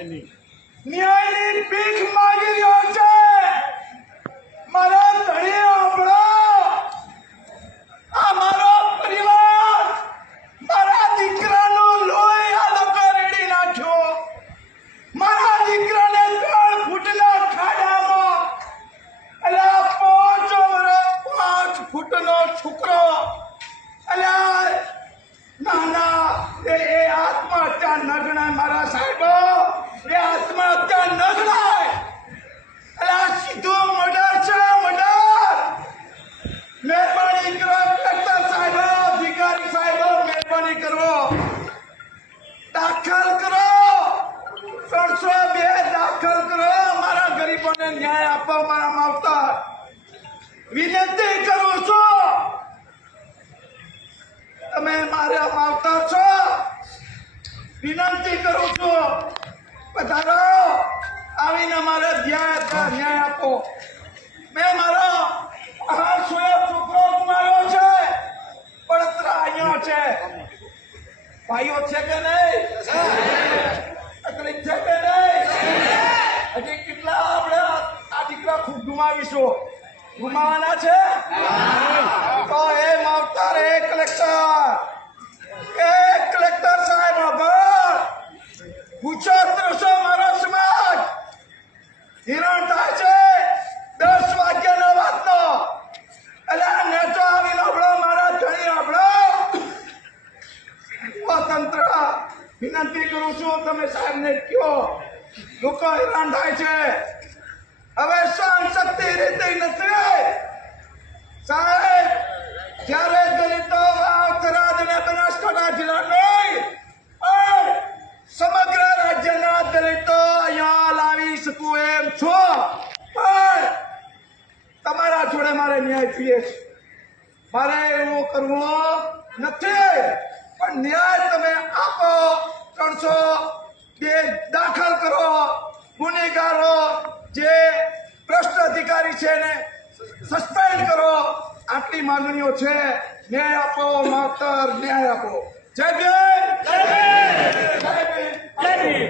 ન્યાયની ભીખ માંગી રહ્યો છે મારા ધણી આપણો આ મારો પરિવાર મારા દીકરાનું લોહી આ લોકો રેડી નાખ્યો મારા દીકરાને 3 ફૂટના ખાડામાં અલા 5 ફૂટનો છોકરો અલા નાના એ આત્મહત્યા ન ગણાય મારા સાહેબો એ આત્મહત્યા ન ગણાય અલા સીધો મર્ડર છે મર્ડર મહેરબાની કરો કલેક્ટર સાહેબ અધિકારી સાહેબ મહેરબાની કરો દાખલ કરો 302 દાખલ કરો મારા ગરીબોને ન્યાય આપો મારા માવતર વિનંતી કરું છું તમે મારા માવતર છો વિનંતી કરું છું પધારો આવીને મારે ન્યાય આપો મેં મારો 800 છોકરો ગુમાવ્યો છે બળતરા અહીંયા છે ભાઈઓ છે કે નહીં તકલીફ છે કે નહીં હજી કેટલા આપણે આ દીકરા ખૂબ ગુમાવીશું ગુમાવાના છે તો એ માવતર એ કલેક્ટર સાહેબ આભાર પૂછો ત્રસો મારો સમાજ હિરણ થાય છે 10 વાગ્યાનો વાતનો એટલે નેતો આવી નબળો મારા ધણી નબળો તંત્ર વિનંતી કરું છું તમે સાહેબને કહો લોકો હેરાન થાય છે હવે સહન શક્તિ રીતે નથી સાહેબ જ્યારે દલિતો થરાદ અને બનાસકાંઠા જિલ્લા નહીં સમગ્ર રાજ્યના દલિતો અહીંયા લાવી શકું એમ છો પણ તમારા જોડે મારે ન્યાય જોઈએ છે મારે એવું કરવું નથી પણ ન્યાય તમે આપો 302 દાખલ કરો ગુનેગારો જે ભ્રષ્ટ અધિકારી છે ને સસ્પેન્ડ કરો આટલી માંગણીઓ છે ન્યાય આપો માવતર ન્યાય આપો જય ભીમ જય ભીમ જય ભીમ.